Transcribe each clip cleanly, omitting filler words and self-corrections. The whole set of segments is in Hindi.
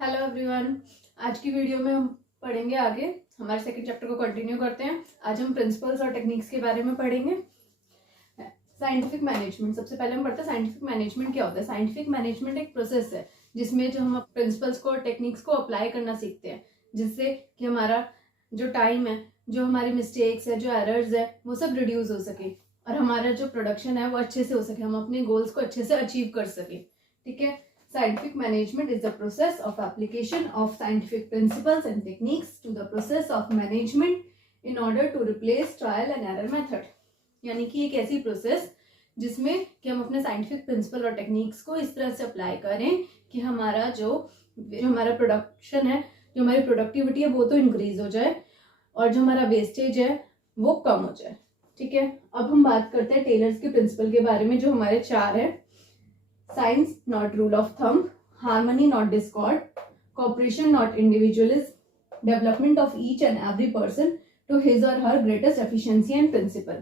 Hello everyone. आज की वीडियो में हम पढ़ेंगे आगे, हमारे सेकंड चैप्टर को कंटिन्यू करते हैं। आज हम प्रिंसिपल्स और टेक्निक्स के बारे में पढ़ेंगे। साइंटिफिक मैनेजमेंट, सबसे पहले हम पढ़ते हैं साइंटिफिक मैनेजमेंट क्या होता है। साइंटिफिक मैनेजमेंट एक प्रोसेस है जिसमें जो हम प्रिंसिपल्स को और टेक्निक्स को अप्लाई करना सीखते हैं, जिससे कि हमारा जो टाइम है, जो हमारी मिस्टेक्स है, जो एरर्स है, वो सब रिड्यूस हो सके और हमारा जो प्रोडक्शन है वो अच्छे से हो सके, हम अपने गोल्स को अच्छे से अचीव कर सके। ठीक है। Scientific management is the process of application of scientific principles and techniques to the process of management in order to replace trial and error method। यानी कि एक ऐसी प्रोसेस जिसमें कि हम अपने साइंटिफिक प्रिंसिपल और टेक्निक्स को इस तरह से अप्लाई करें कि हमारा जो हमारा प्रोडक्शन है, जो हमारी प्रोडक्टिविटी है वो तो इंक्रीज हो जाए और जो हमारा वेस्टेज है वो कम हो जाए। ठीक है। अब हम बात करते हैं टेलर्स के प्रिंसिपल के बारे में, जो हमारे 4 है। Science, not rule of thumb. Harmony, not discord. Cooperation, not individualism. Development of each and every person to his or her greatest efficiency and principle.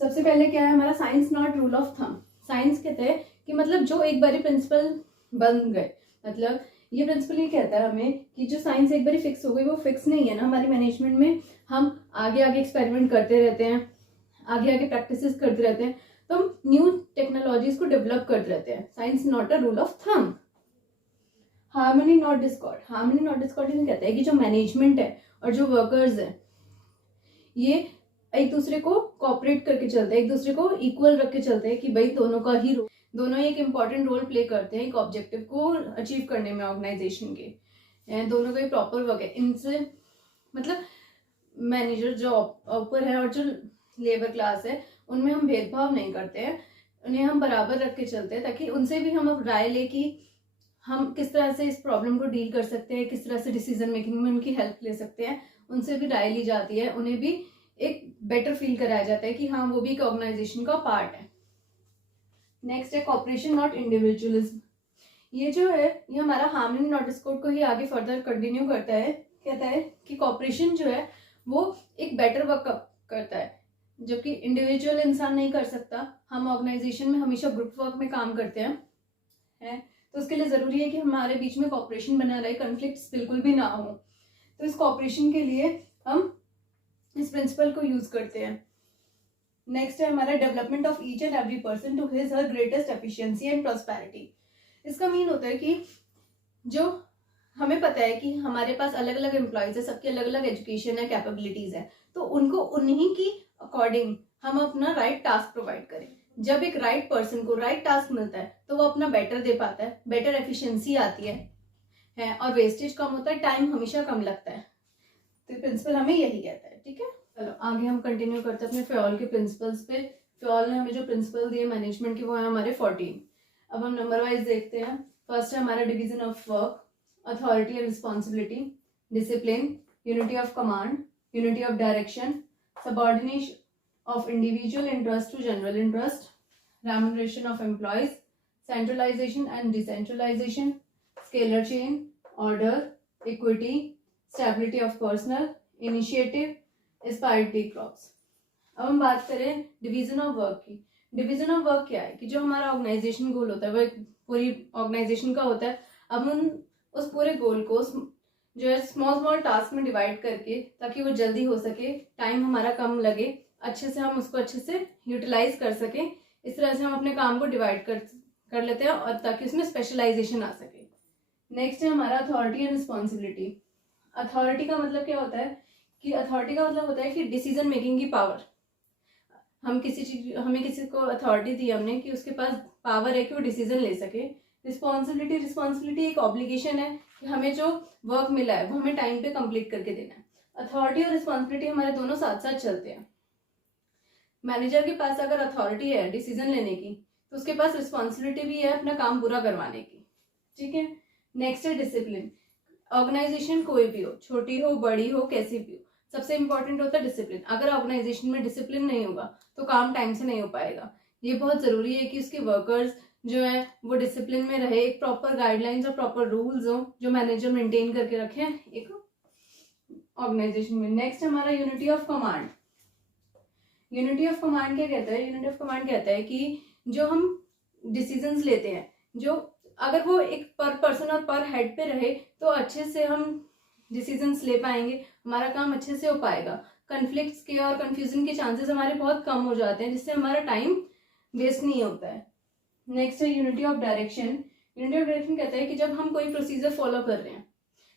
सबसे पहले क्या है हमारा science not rule of thumb. Science कहते हैं कि मतलब जो एक बारी प्रिंसिपल बन गए, मतलब ये प्रिंसिपल ये कहता है हमें कि जो साइंस एक बारी फिक्स हो गई वो फिक्स नहीं है ना। हमारी मैनेजमेंट में हम आगे आगे एक्सपेरिमेंट करते रहते हैं, आगे आगे प्रैक्टिसेस करते रहते हैं, तो हम न्यू टेक्नोलॉजीज को डेवलप करते रहते हैं। Science not a rule of thumb. Harmony not Discord. Harmony not Discord कहता है कि जो मैनेजमेंट है और जो वर्कर्स है ये एक दूसरे को कोऑपरेट करके चलते हैं, एक दूसरे को इक्वल रख के चलते हैं कि भाई दोनों का ही रोल, दोनों एक इंपॉर्टेंट रोल प्ले करते हैं एक ऑब्जेक्टिव को अचीव करने में ऑर्गेनाइजेशन के। दोनों का ही प्रॉपर वर्क है। इनसे मतलब मैनेजर जो ऊपर है और जो लेबर क्लास है उनमें हम भेदभाव नहीं करते हैं, उन्हें हम बराबर रख के चलते हैं ताकि उनसे भी हम अब राय ले कि हम किस तरह से इस प्रॉब्लम को डील कर सकते हैं, किस तरह से डिसीजन मेकिंग में उनकी हेल्प ले सकते हैं। उनसे भी राय ली जाती है, उन्हें भी एक बेटर फील कराया जाता है कि हाँ वो भी एक ऑर्गेनाइजेशन का पार्ट है। नेक्स्ट है कॉपरेशन नॉट इंडिविजुअलिज्म। ये जो है ये हमारा हार्मनी नॉट डिस्कॉर्ड को ही आगे फर्दर कंटिन्यू करता है। कहता है कि कॉपरेशन जो है वो एक बेटर वर्क करता है, जबकि इंडिविजुअल इंसान नहीं कर सकता। हम ऑर्गेनाइजेशन में हमेशा ग्रुप वर्क में काम करते हैं तो उसके लिए जरूरी है कि हमारे बीच में कॉपरेशन बना रहे, कॉन्फ्लिक्ट्स बिल्कुल भी ना हो। तो इस कॉपरेशन के लिए हम इस प्रिंसिपल को यूज करते हैं। नेक्स्ट है हमारा development of each and every person to his her greatest efficiency and prosperity. इसका मीन होता है कि जो हमें पता है कि हमारे पास अलग अलग एम्प्लॉयज है, सबकी अलग अलग एजुकेशन है, कैपेबिलिटीज है, तो उनको उन्हीं की अकॉर्डिंग हम अपना राइट टास्क प्रोवाइड करें। जब एक राइट पर्सन को राइट टास्क मिलता है तो वो अपना बेटर दे पाता है, बेटर एफिशिएंसी आती है और वेस्टेज कम होता है, टाइम हमेशा कम लगता है। तो प्रिंसिपल हमें यही कहता है। ठीक है। चलो आगे हम कंटिन्यू करते हैं अपने फ्योल के प्रिंसिपल्स पे। फ्योल ने हमें जो प्रिंसिपल दिए मैनेजमेंट के वो है हमारे 14। अब हम नंबर वाइज देखते हैं। फर्स्ट है हमारा division of work, authority and responsibility, discipline, unity of command, unity of direction, subordination of individual interest to general interest, remuneration of employees, centralization and decentralization, scalar chain, order, equity, stability of personnel, initiative, aspiratory crops। अब हम बात करें डिवीजन ऑफ वर्क की। डिवीजन ऑफ वर्क क्या है कि जो हमारा ऑर्गेनाइजेशन गोल होता है वो एक पूरी ऑर्गेनाइजेशन का होता है। अब हम उस पूरे गोल को जो है स्मॉल स्मॉल टास्क में डिवाइड करके, ताकि वो जल्दी हो सके, टाइम हमारा कम लगे, अच्छे से हम उसको अच्छे से यूटिलाइज कर सके। इस तरह से हम अपने काम को डिवाइड कर लेते हैं और ताकि उसमें स्पेशलाइजेशन आ सके। नेक्स्ट है हमारा अथॉरिटी एंड रिस्पॉन्सिबिलिटी। अथॉरिटी का मतलब क्या होता है कि अथॉरिटी का मतलब होता है कि डिसीजन मेकिंग की पावर। हमें किसी को अथॉरिटी दी हमने कि उसके पास पावर है कि वो डिसीजन ले सके। रिस्पॉन्सिबिलिटी एक ऑब्लिगेशन है कि हमें जो वर्क मिला है वो हमें टाइम पे कंप्लीट करके देना है। अथॉरिटी और रिस्पॉन्सिबिलिटी हमारे दोनों साथ साथ चलते हैं। मैनेजर के पास अगर अथॉरिटी है डिसीजन लेने की तो उसके पास रिस्पॉन्सिबिलिटी भी है अपना काम पूरा करवाने की। ठीक है। नेक्स्ट है डिसिप्लिन। ऑर्गेनाइजेशन कोई भी हो, छोटी हो बड़ी हो कैसी भी हो, सबसे इंपॉर्टेंट होता है डिसिप्लिन। अगर ऑर्गेनाइजेशन में डिसिप्लिन नहीं होगा तो काम टाइम से नहीं हो पाएगा। ये बहुत जरूरी है कि उसके वर्कर्स जो है वो डिसिप्लिन में रहे, एक प्रॉपर गाइडलाइंस और प्रॉपर रूल्स हो जो मैनेजर मेंटेन करके रखे एक ऑर्गेनाइजेशन में। नेक्स्ट हमारा unity of command. Unity of command क्या कहता है? यूनिटी ऑफ कमांड कहता है कि जो हम डिसीजंस लेते हैं, जो अगर वो एक पर पर्सन और पर हेड पे रहे तो अच्छे से हम डिसीजंस ले पाएंगे, हमारा काम अच्छे से हो पाएगा। कन्फ्लिक्ट्स के और कंफ्यूजन के चांसेस हमारे बहुत कम हो जाते हैं, जिससे हमारा टाइम वेस्ट नहीं होता है। नेक्स्ट है unity of direction. Unity of direction कहता है कि जब हम कोई प्रोसीजर फॉलो कर रहे हैं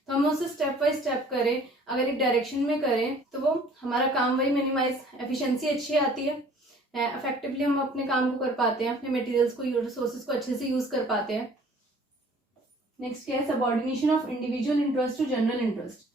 तो हम उसे स्टेप बाय स्टेप करें, अगर एक डायरेक्शन में करें तो वो हमारा काम वही मिनिमाइज, एफिशिएंसी अच्छी आती है, इफेक्टिवली हम अपने काम को कर पाते हैं, अपने मटेरियल्स को, रिसोर्सेज को अच्छे से यूज कर पाते हैं। नेक्स्ट क्या है, subordination of individual interest to general interest.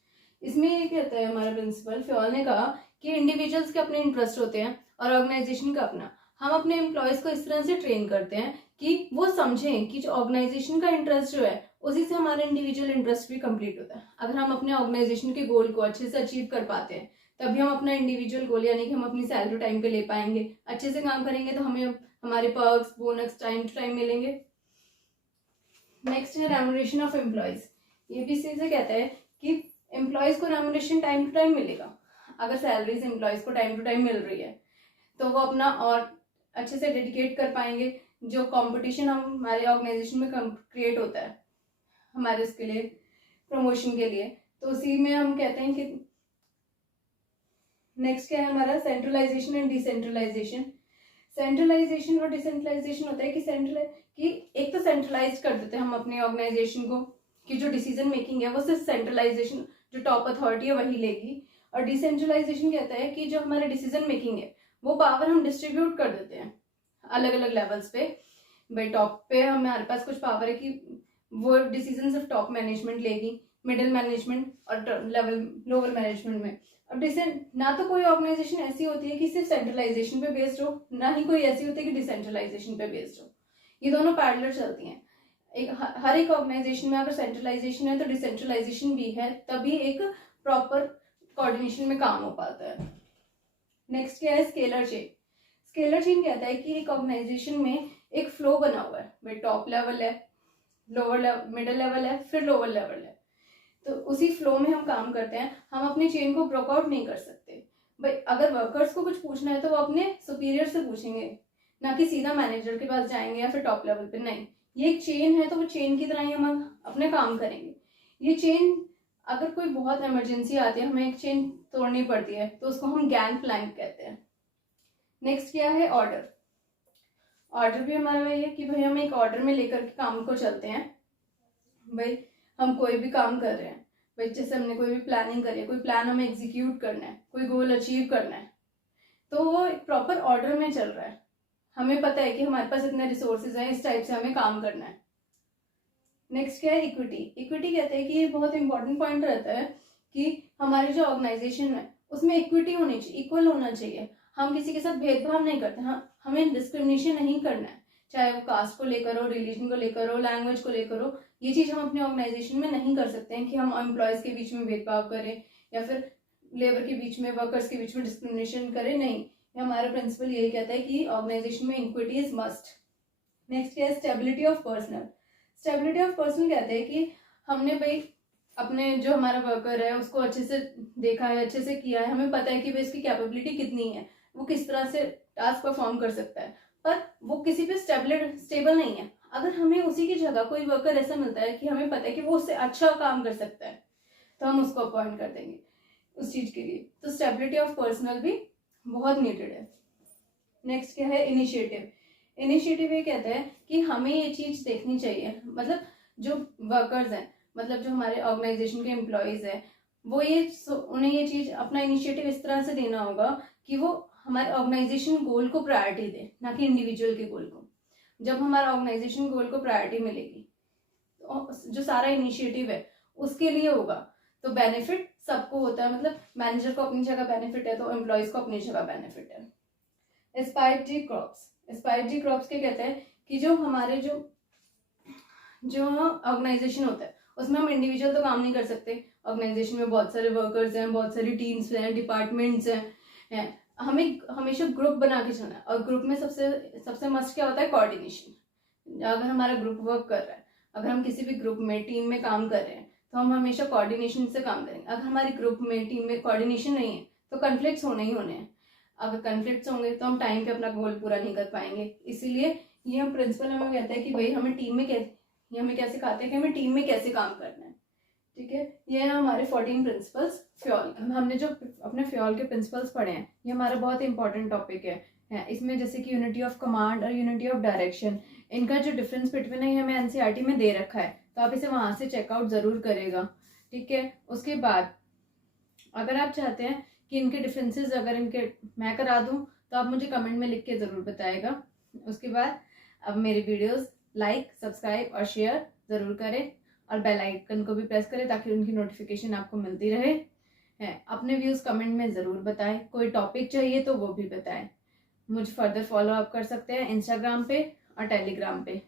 इसमें ये कहता है हमारा प्रिंसिपल फ्योल ने कहा कि इंडिविजुअल्स के अपने इंटरेस्ट होते हैं और ऑर्गेनाइजेशन का अपना। हम अपने एम्प्लॉयज को इस तरह से ट्रेन करते हैं कि वो समझें कि जो ऑर्गेनाइजेशन का इंटरेस्ट जो है उसी से हमारा इंडिविजुअल इंटरेस्ट भी कंप्लीट होता है। अगर हम अपने ऑर्गेनाइजेशन के गोल को अच्छे से अचीव कर पाते हैं तभी हम अपना इंडिविजुअल गोल, यानी कि हम अपनी सैलरी टाइम पे ले पाएंगे। अच्छे से काम करेंगे तो हमें हमारे perks, bonus time to time मिलेंगे। नेक्स्ट है रेम्यूनरेशन ऑफ एम्प्लॉयज। ये भी इसी से कहता है कि एम्प्लॉयज को रेम्यूनरेशन टाइम टू टाइम मिलेगा। अगर सैलरीज एम्प्लॉयज को टाइम टू टाइम मिल रही है तो वो अपना और अच्छे से डेडिकेट कर पाएंगे। जो कंपटीशन हमारे ऑर्गेनाइजेशन में क्रिएट होता है हमारे उसके लिए, प्रमोशन के लिए, तो उसी में हम कहते हैं कि नेक्स्ट क्या है हमारा, सेंट्रलाइजेशन एंड डिसेंट्रलाइजेशन। सेंट्रलाइजेशन और डिसेंट्रलाइजेशन होता है कि एक तो सेंट्रलाइज कर देते हैं हम अपने ऑर्गेनाइजेशन को कि जो डिसीजन मेकिंग है वो सिर्फ सेंट्रलाइजेशन, जो टॉप अथॉरिटी है वही लेगी। और डिसेंट्रलाइजेशन कहता है कि जो हमारे डिसीजन मेकिंग है वो पावर हम डिस्ट्रीब्यूट कर देते हैं अलग अलग लेवल्स पे। भाई टॉप पे हमारे पास कुछ पावर है कि वो डिसीजन सिर्फ टॉप मैनेजमेंट लेगी, मिडिल मैनेजमेंट और लेवल लोअर मैनेजमेंट में। और ना तो कोई ऑर्गेनाइजेशन ऐसी होती है कि सिर्फ सेंट्रलाइजेशन पे बेस्ड हो, ना ही कोई ऐसी होती है कि डिसेंट्रलाइजेशन पे बेस्ड हो। ये दोनों पैरेलल चलती हैं। हर एक ऑर्गेनाइजेशन में अगर सेंट्रलाइजेशन है तो डिसेंट्रलाइजेशन भी है, तभी एक प्रॉपर कोऑर्डिनेशन में काम हो पाता है। नेक्स्ट क्या है, स्केलर चेन। स्केलर चेन कहता है कि एक ऑर्गेनाइजेशन में एक फ्लो बना हुआ है। भाई टॉप लेवल है, लोअर लेवल, मिडिल लेवल है, फिर लोअर लेवल है, तो उसी फ्लो में हम काम करते हैं। हम अपनी चेन को ब्रेकआउट नहीं कर सकते। भाई अगर वर्कर्स को कुछ पूछना है तो वो अपने सुपीरियर से पूछेंगे, ना कि सीधा मैनेजर के पास जाएंगे या फिर टॉप लेवल पे। नहीं, ये एक चेन है तो वो चेन की तरह ही हम अपने काम करेंगे। ये चेन, अगर कोई बहुत इमरजेंसी आती है, हमें एक चेन तोड़नी पड़ती है, तो उसको हम गैंग प्लैंक कहते हैं। नेक्स्ट क्या है, ऑर्डर। ऑर्डर भी हमारा वही है कि भाई हम एक ऑर्डर में लेकर के काम को चलते हैं। भाई हम कोई भी काम कर रहे हैं, भाई जैसे हमने कोई भी प्लानिंग करी है, कोई प्लान हमें एग्जीक्यूट करना है, कोई गोल अचीव करना है, तो वो एक प्रॉपर ऑर्डर में चल रहा है। हमें पता है कि हमारे पास इतने रिसोर्सेज हैं, इस टाइप से हमें काम करना है। नेक्स्ट क्या है, इक्विटी। इक्विटी कहते हैं कि ये बहुत इंपॉर्टेंट पॉइंट रहता है कि हमारी जो ऑर्गेनाइजेशन है उसमें इक्विटी होनी चाहिए, इक्वल होना चाहिए। हम किसी के साथ भेदभाव नहीं करते, हमें डिस्क्रिमिनेशन नहीं करना है, चाहे वो कास्ट को लेकर हो, रिलीजन को लेकर हो, लैंग्वेज को लेकर हो। ये चीज हम अपने ऑर्गेनाइजेशन में नहीं कर सकते हैं कि हम एम्प्लॉयज के बीच में भेदभाव करें या फिर लेबर के बीच में, वर्कर्स के बीच में डिस्क्रिमिनेशन करें। नहीं, हमारा प्रिंसिपल यही कहता है कि ऑर्गेनाइजेशन में इक्विटी इज मस्ट। नेक्स्ट क्या है, stability of personal. Stability of personal कहते हैं कि हमने भाई अपने जो हमारा वर्कर है उसको अच्छे से देखा है, अच्छे से किया है, हमें पता है कि भाई इसकी कैपेबिलिटी कितनी है, वो किस तरह से टास्क परफॉर्म कर सकता है, पर वो किसी पे स्टेबल नहीं है। अगर हमें उसी की जगह कोई वर्कर ऐसा मिलता है कि हमें पता है कि वो उससे अच्छा काम कर सकता है, तो हम उसको अपॉइंट कर देंगे उस चीज के लिए। तो स्टेबिलिटी ऑफ पर्सनल भी बहुत नीडेड है। नेक्स्ट क्या है, इनिशिएटिव। इनिशिएटिव ये कहता है कि हमें ये चीज देखनी चाहिए, मतलब जो वर्कर्स हैं, मतलब जो हमारे ऑर्गेनाइजेशन के एम्प्लॉयज हैं, वो उन्हें ये चीज अपना इनिशिएटिव इस तरह से देना होगा कि वो हमारे ऑर्गेनाइजेशन गोल को प्रायोरिटी दे, ना कि इंडिविजुअल के गोल को। जब हमारा ऑर्गेनाइजेशन गोल को प्रायोरिटी मिलेगी तो जो सारा इनिशिएटिव है उसके लिए होगा, तो बेनिफिट सबको होता है। मतलब मैनेजर को अपनी जगह बेनिफिट है तो एम्प्लॉयज को अपनी जगह बेनिफिट है। Aspire D crops. Aspire D crops क्या कहते हैं कि जो हमारे जो ऑर्गेनाइजेशन होता है उसमें हम इंडिविजुअल तो काम नहीं कर सकते। ऑर्गेनाइजेशन में बहुत सारे वर्कर्स हैं, बहुत सारी टीम्स हैं, डिपार्टमेंट्स हैं, हमें हमेशा ग्रुप बना के चलना है। और ग्रुप में सबसे मस्ट क्या होता है, कोऑर्डिनेशन। अगर हमारा ग्रुप वर्क कर रहा है, अगर हम किसी भी ग्रुप में, टीम में काम कर रहे हैं, तो हम हमेशा कोऑर्डिनेशन से काम करेंगे। अगर हमारे ग्रुप में, टीम में कोऑर्डिनेशन नहीं है तो कन्फ्लिक्ट्स होने ही होने हैं। अगर कन्फ्लिक्ट्स होंगे तो हम टाइम पे अपना गोल पूरा नहीं कर पाएंगे। इसीलिए ये हम प्रिंसिपल हमें कहता है कि भाई हमें टीम में ये हमें क्या सिखाते हैं कि हमें टीम में कैसे काम करना है। ठीक है, ये है हमारे 14 प्रिंसिपल्स फ्योल। हमने जो अपने फ्योल के प्रिंसिपल्स पढ़े हैं, ये हमारा बहुत इंपॉर्टेंट टॉपिक है। इसमें जैसे कि यूनिटी ऑफ कमांड और यूनिटी ऑफ डायरेक्शन, इनका जो डिफरेंस बिटवीन है ये हमें एनसीईआरटी में दे रखा है, तो आप इसे वहां से चेकआउट जरूर करेगा। ठीक है, उसके बाद अगर आप चाहते हैं कि इनके डिफरेंसेस अगर इनके मैं करा दूं तो आप मुझे कमेंट में लिख के ज़रूर बताएगा। उसके बाद अब मेरी वीडियोस लाइक, सब्सक्राइब और शेयर ज़रूर करें और बेल आइकन को भी प्रेस करें ताकि उनकी नोटिफिकेशन आपको मिलती रहे। अपने व्यूज़ कमेंट में ज़रूर बताएं, कोई टॉपिक चाहिए तो वो भी बताएं। मुझे फर्दर फॉलो अप कर सकते हैं इंस्टाग्राम पे और टेलीग्राम पे।